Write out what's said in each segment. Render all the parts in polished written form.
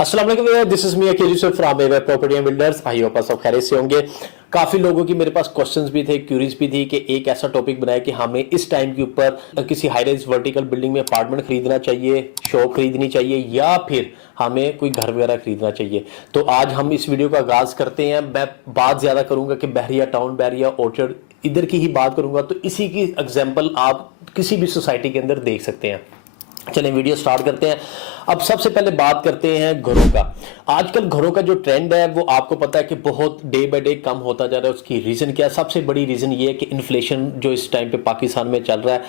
अस्सलाम वालेकुम, this is me Aqeel Yusuf from ever property and builders. I hope आप सब खैरियत से होंगे। काफ़ी लोगों की मेरे पास क्वेश्चंस भी थे, क्यूरीज भी थी कि एक ऐसा टॉपिक बनाए कि हमें इस टाइम के ऊपर किसी हाई राइज वर्टिकल बिल्डिंग में अपार्टमेंट खरीदना चाहिए, शॉप खरीदनी चाहिए, या फिर हमें कोई घर वगैरह खरीदना चाहिए। तो आज हम इस वीडियो का आगाज़ करते हैं। मैं बात ज़्यादा करूँगा कि बहरिया टाउन, बहरिया ऑर्चर्ड, इधर की ही बात करूँगा। तो इसी की एग्जाम्पल आप किसी भी सोसाइटी के अंदर देख सकते हैं। चलें वीडियो स्टार्ट करते हैं। अब सबसे पहले बात करते हैं घरों का। आजकल घरों का जो ट्रेंड है वो आपको पता है कि बहुत डे बाय डे कम होता जा रहा है। उसकी रीज़न क्या है? सबसे बड़ी रीज़न ये है कि इन्फ्लेशन जो इस टाइम पे पाकिस्तान में चल रहा है,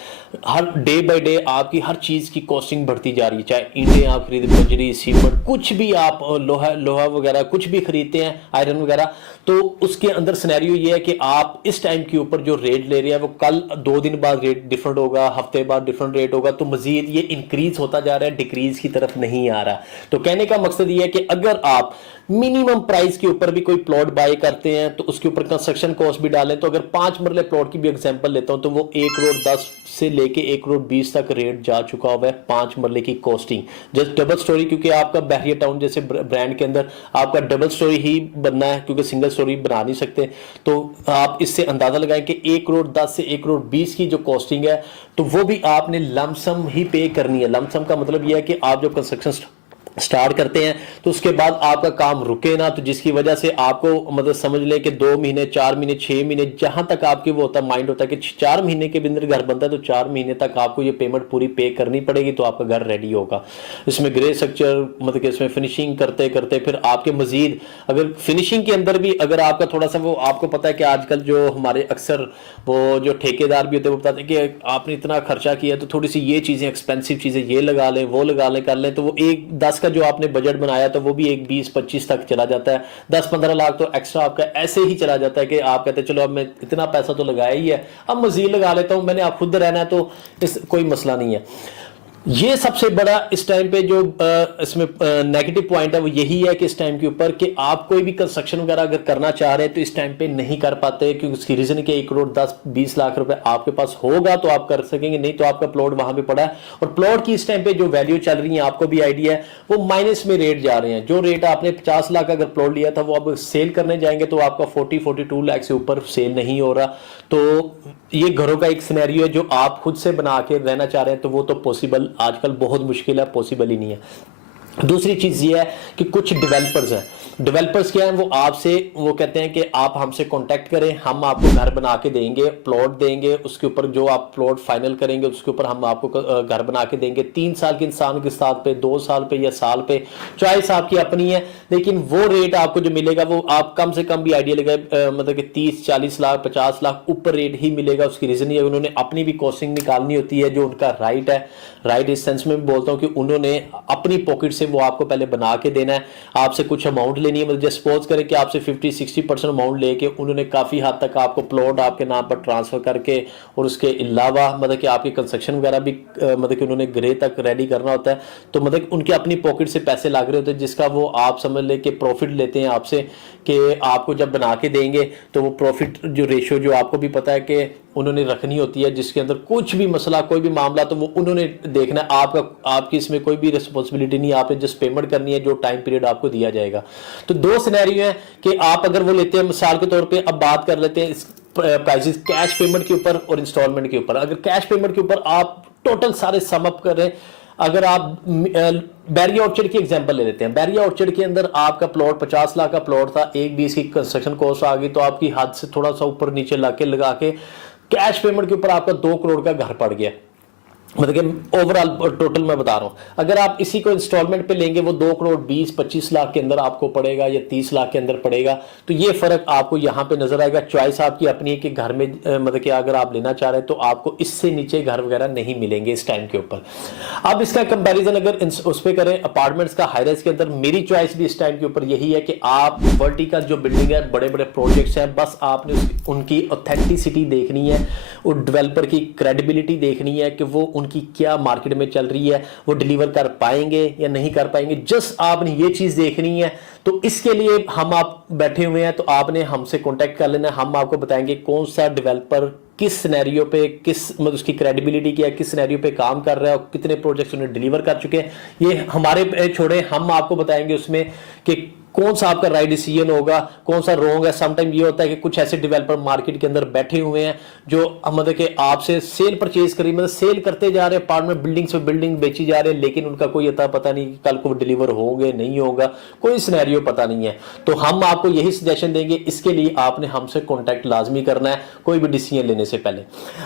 हर डे बाय डे आपकी हर चीज़ की कॉस्टिंग बढ़ती जा रही है। चाहे ईंटें आप खरीद, बजरी, सीमेंट, कुछ भी आप लोहा वगैरह कुछ भी खरीदते हैं, आयरन वगैरह, तो उसके अंदर सिनेरियो ये है कि आप इस टाइम के ऊपर जो रेट ले रहे हैं वो कल 2 दिन बाद रेट डिफरेंट होगा, हफ्ते बाद डिफरेंट रेट होगा। तो मजीद ये इंक्रीज होता जा रहा है, डिक्रीज की तरफ नहीं आ रहा। तो कहने का मकसद ये है कि अगर आप मिनिमम प्राइस के ऊपर भी कोई प्लॉट बाय करते हैं तो उसके ऊपर कंस्ट्रक्शन कॉस्ट भी डालें, तो अगर 5 मरले प्लॉट की भी एग्जांपल लेता हूं तो वो 1,10 से लेके 1,20 तक रेट जा चुका हुआ है 5 मरले की कॉस्टिंग। जस्ट डबल स्टोरी, क्योंकि आपका बहरिया टाउन जैसे ब्रांड के अंदर आपका डबल स्टोरी ही बनना है, क्योंकि सिंगल स्टोरी बना नहीं सकते। तो आप इससे अंदाजा लगाएं कि 1,10 से 1,20 की जो कॉस्टिंग है तो वो भी आपने लमसम ही पे करनी है। लमसम का मतलब यह है कि आप जो कंस्ट्रक्शन स्टार्ट करते हैं तो उसके बाद आपका काम रुके ना, तो जिसकी वजह से आपको मतलब समझ लें कि 2 महीने, 4 महीने, 6 महीने, जहां तक आपके वो होता माइंड होता है कि 4 महीने के अंदर घर बनता है तो 4 महीने तक आपको ये पेमेंट पूरी पे करनी पड़ेगी, तो आपका घर रेडी होगा। इसमें ग्रे स्ट्रक्चर मतलब कि इसमें फिनिशिंग करते करते फिर आपके मजीद अगर फिनिशिंग के अंदर भी अगर आपका थोड़ा सा वो, आपको पता है कि आजकल जो हमारे अक्सर वो जो ठेकेदार भी होते हैं वो बताते हैं कि आपने इतना खर्चा किया तो थोड़ी सी ये चीज़ें, एक्सपेंसिव चीज़ें ये लगा लें, वो लगा लें, कर लें, तो वो 1,10 का जो आपने बजट बनाया तो वो भी 1,20-25 तक चला जाता है। 10-15 लाख तो एक्स्ट्रा आपका ऐसे ही चला जाता है कि आप कहते हैं चलो अब मैं इतना पैसा तो लगाया ही है, अब मजीद लगा लेता हूं, मैंने आप खुद रहना है तो इस कोई मसला नहीं है। ये सबसे बड़ा इस टाइम पे जो इसमें नेगेटिव पॉइंट है वो यही है कि इस टाइम के ऊपर कि आप कोई भी कंस्ट्रक्शन वगैरह अगर करना चाह रहे हैं तो इस टाइम पे नहीं कर पाते, क्योंकि उसकी रीजन कि 1,10-20 लाख रुपए आपके पास होगा तो आप कर सकेंगे, नहीं तो आपका प्लॉट वहां पे पड़ा है। और प्लॉट की इस टाइम पे जो वैल्यू चल रही है आपको भी आइडिया है, वो माइनस में रेट जा रहे हैं। जो रेट आपने 50 लाख अगर प्लॉट लिया था वो अब सेल करने जाएंगे तो आपका 40-42 लाख से ऊपर सेल नहीं हो रहा। तो ये घरों का एक सिनेरियो है जो आप खुद से बना के रहना चाह रहे हैं तो वो तो पॉसिबल आजकल बहुत मुश्किल है, पॉसिबल ही नहीं है। दूसरी चीज ये है कि कुछ डेवलपर्स हैं। डेवलपर्स क्या है, वो आपसे वो कहते हैं कि आप हमसे कांटेक्ट करें, हम आपको घर बना के देंगे, प्लॉट देंगे, उसके ऊपर जो आप प्लॉट फाइनल करेंगे उसके ऊपर हम आपको घर बना के देंगे 3 साल की इंसान के साथ पे, 2 साल पे या साल पे, चॉइस आपकी अपनी है। लेकिन वो रेट आपको जो मिलेगा वो आप कम से कम भी आइडिया लगा मतलब कि 30-40 लाख 50 लाख ऊपर रेट ही मिलेगा। उसकी रीजन ये उन्होंने अपनी भी कॉस्टिंग निकालनी होती है, जो उनका राइट है। राइट इस सेंस में बोलता हूँ कि उन्होंने अपनी पॉकेट से वो आपको पहले बना के देना है, आपसे कुछ अमाउंट लेनी है। मतलब सपोज करें कि आपसे 50-60% अमाउंट लेके उन्होंने काफ़ी हद तक आपको प्लॉट आपके नाम पर ट्रांसफ़र करके, और उसके अलावा मतलब कि आपकी कंस्ट्रक्शन वगैरह भी मतलब कि उन्होंने ग्रे तक रेडी करना होता है। तो मतलब उनके अपनी पॉकेट से पैसे लग रहे होते हैं, जिसका वो आप समझ ले कि प्रॉफिट लेते हैं आपसे, कि आपको जब बना के देंगे तो वो प्रॉफिट जो रेशो जो आपको भी पता है कि उन्होंने रखनी होती है, जिसके अंदर कुछ भी मसला, कोई भी मामला तो वो उन्होंने देखना है। आपकी इसमें कोई भी रिस्पॉन्सिबिलिटी नहीं है, आपने जस्ट पेमेंट करनी है जो टाइम पीरियड आपको दिया जाएगा। तो 2 सिनेरियो है कि आप अगर वो लेते हैं, मिसाल के तौर पे अब बात कर लेते हैं इस प्राइसेस कैश पेमेंट के ऊपर और इंस्टॉलमेंट के ऊपर। अगर कैश पेमेंट के ऊपर आप टोटल सारे सम अप करें, अगर आप बैरिया ऑर्चर्ड की एग्जांपल ले लेते हैं, बैरिया ऑर्चर्ड के अंदर आपका प्लॉट 50 लाख का प्लॉट था, 1,20 की कंस्ट्रक्शन कॉस्ट आ गई तो आपकी हद से थोड़ा सा ऊपर नीचे लगा के कैश पेमेंट के ऊपर आपका 2 करोड़ का घर पड़ गया। मतलब कि ओवरऑल टोटल मैं बता रहा हूं, अगर आप इसी को इंस्टॉलमेंट पे लेंगे वो 2,20-25 लाख के अंदर आपको पड़ेगा या 30 लाख के अंदर पड़ेगा। तो ये फर्क आपको यहां पे नजर आएगा। चॉइस आपकी अपनी है कि घर में मतलब कि अगर आप लेना चाह रहे हैं तो आपको इससे नीचे घर वगैरह नहीं मिलेंगे इस टाइम के ऊपर। अब इसका कंपैरिजन अगर उस पर करें अपार्टमेंट्स का, हाई राइज के अंदर मेरी चॉइस भी इस टाइम के ऊपर यही है कि आप वर्टिकल जो बिल्डिंग है, बड़े बड़े प्रोजेक्ट्स हैं, बस आपने उनकी ऑथेंटिसिटी देखनी है और डेवलपर की क्रेडिबिलिटी देखनी है कि वो उनकी क्या मार्केट में चल रही है, वो डिलीवर कर पाएंगे या नहीं कर पाएंगे। जस्ट आपने ये चीज देखनी है। तो इसके लिए हम आप बैठे हुए हैं, तो आपने हमसे कांटेक्ट कर लेना, हम आपको बताएंगे कौन सा डेवलपर किस सिनेरियो पे, किस मतलब उसकी क्रेडिबिलिटी क्या है, किस सिनेरियो पे काम कर रहा है और कितने प्रोजेक्ट्स उन्हें डिलीवर कर चुके हैं, ये हमारे पे छोड़े, हम आपको बताएंगे उसमें कि कौन सा आपका राइट डिसीजन होगा, कौन सा रॉन्ग है। समटाइम ये होता है कि कुछ ऐसे डेवलपर मार्केट के अंदर बैठे हुए हैं जो मतलब कि आपसे सेल परचेज करी, मतलब सेल करते जा रहे हैं, अपार्टमेंट बिल्डिंग्स पे बिल्डिंग बेची जा रहे हैं, लेकिन उनका कोई अता पता नहीं कि कल को डिलीवर होंगे नहीं होगा, कोई सिनेरियो पता नहीं है। तो हम आपको यही सजेशन देंगे, इसके लिए आपने हमसे कॉन्टैक्ट लाजमी करना है कोई भी डिसीजन लेने से पहले।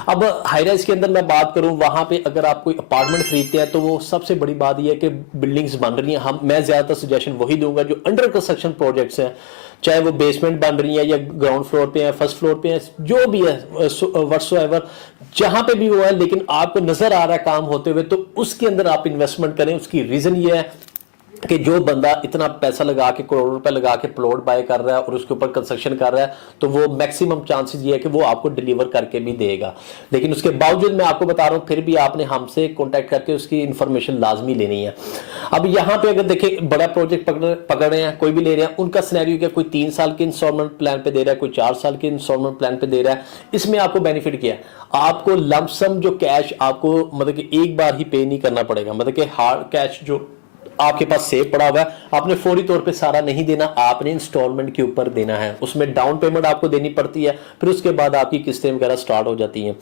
अब हाई राइज के अंदर मैं बात करूं, वहां पे अगर आप कोई अपार्टमेंट खरीदते हैं तो वो सबसे बड़ी बात यह है कि बिल्डिंग्स बन रही हैं। मैं ज्यादातर सजेशन वही दूंगा जो अंडर कंस्ट्रक्शन प्रोजेक्ट्स हैं, चाहे वो बेसमेंट बन रही है या ग्राउंड फ्लोर पे है, फर्स्ट फ्लोर पे है, जो भी है व्हाटसोएवर, जहां पे भी वो है, लेकिन आपको नजर आ रहा है काम होते हुए, तो उसके अंदर आप इन्वेस्टमेंट करें। उसकी रीजन ये है कि जो बंदा इतना पैसा लगा के, करोड़ रुपए लगा के प्लॉट बाय कर रहा है और उसके ऊपर कंस्ट्रक्शन कर रहा है, तो वो मैक्सिमम चांसेस ये है कि वो आपको डिलीवर करके भी देगा। लेकिन उसके बावजूद मैं आपको बता रहा हूं, फिर भी आपने हमसे कांटेक्ट करके उसकी इंफॉर्मेशन लाजमी लेनी है। अब यहां पे अगर देखें, बड़ा प्रोजेक्ट पकड़ रहे हैं, कोई भी ले रहे हैं, उनका सिनेरियो क्या, कोई 3 साल के इंस्टॉलमेंट प्लान पे दे रहा है, कोई 4 साल के इंस्टॉलमेंट प्लान पे दे रहा है। इसमें आपको बेनिफिट क्या है, आपको लमसम जो कैश आपको मतलब कि एक बार ही पे नहीं करना पड़ेगा, मतलब कि हार्ड कैश जो आपके पास सेव पड़ा हुआ है, आपने फौरी तौर पे सारा नहीं देना, आपने इंस्टॉलमेंट के ऊपर देना है। उसमें डाउन पेमेंट आपको देनी पड़ती है, फिर उसके बाद आपकी किस्तें वगैरह स्टार्ट हो जाती हैं।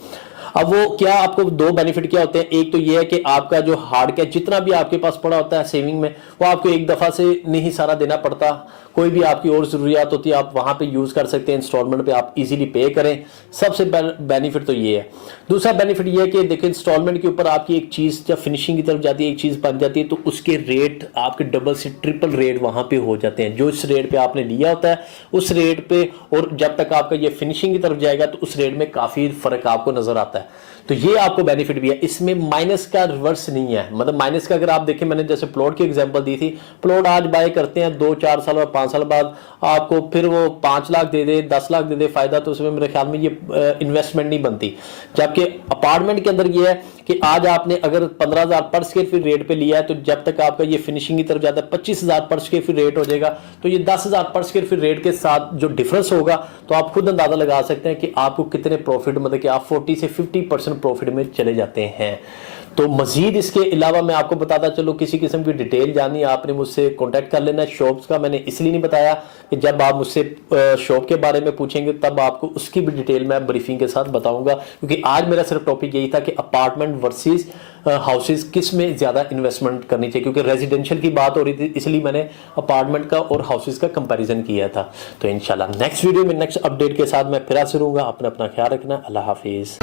अब वो क्या, आपको दो बेनिफिट क्या होते हैं, एक तो ये है कि आपका जो हार्ड कैश जितना भी आपके पास पड़ा होता है सेविंग में, वो आपको एक दफा से नहीं सारा देना पड़ता। कोई भी आपकी और जरूरियात होती है आप वहां पे यूज कर सकते हैं, इंस्टॉलमेंट पे आप इजीली पे करें। सबसे बेनिफिट तो ये है। दूसरा बेनिफिट ये है कि देखिए, इंस्टॉलमेंट के ऊपर आपकी एक चीज जब फिनिशिंग की तरफ जाती है, एक चीज बन जाती है, तो उसके रेट आपके डबल से ट्रिपल रेट वहां पे हो जाते हैं। जो इस रेट पे आपने लिया होता है उस रेट पे, और जब तक आपका ये फिनिशिंग की तरफ जाएगा तो उस रेट में काफी फर्क आपको नजर आता है। तो ये आपको बेनिफिट भी है। इसमें माइनस का रिवर्स नहीं है, मतलब माइनस का अगर आप देखें, मैंने जैसे प्लॉट की एग्जांपल दी थी, प्लॉट आज बाय करते हैं 2-4 साल और 5 साल बाद आपको फिर वो 5 लाख दे दे, 10 लाख दे दे फायदा, तो उसमें मेरे ख्याल में ये इन्वेस्टमेंट नहीं बनती। जबकि अपार्टमेंट के अंदर ये है कि आज आपने अगर 15,000 पर स्क्वायर फीट रेट पे लिया है, तो जब तक आपका ये फिनिशिंग की तरफ जाता है 25,000 पर स्क्वायर फीट रेट हो जाएगा, तो ये 10,000 पर स्क्वायर फीट रेट के साथ जो डिफरेंस होगा, तो आप खुद अंदाजा लगा सकते हैं कि आपको कितने प्रॉफिट, मतलब कि आप 40 से 50% प्रॉफिट में चले जाते हैं। तो मजीद इसके अलावा मैं आपको बताता चलो, किसी किस्म की डिटेल जाननी आपने मुझसे कांटेक्ट कर लेना। शॉप्स का मैंने इसलिए नहीं बताया कि जब आप मुझसे शॉप के बारे में पूछेंगे तब आपको उसकी भी डिटेल मैं ब्रीफिंग के साथ बताऊंगा, क्योंकि आज मेरा सिर्फ टॉपिक यही था कि अपार्टमेंट वर्सेस हाउसेस किस में ज्यादा इन्वेस्टमेंट करनी चाहिए, क्योंकि रेजिडेंशियल की बात हो रही थी, इसलिए मैंने अपार्टमेंट का और हाउसेस का कंपैरिजन किया था। तो इंशाल्लाह नेक्स्ट वीडियो में नेक्स्ट अपडेट के साथ मैं फिर हाजिर होऊंगा। अपना ख्याल रखना। अल्लाह हाफिज।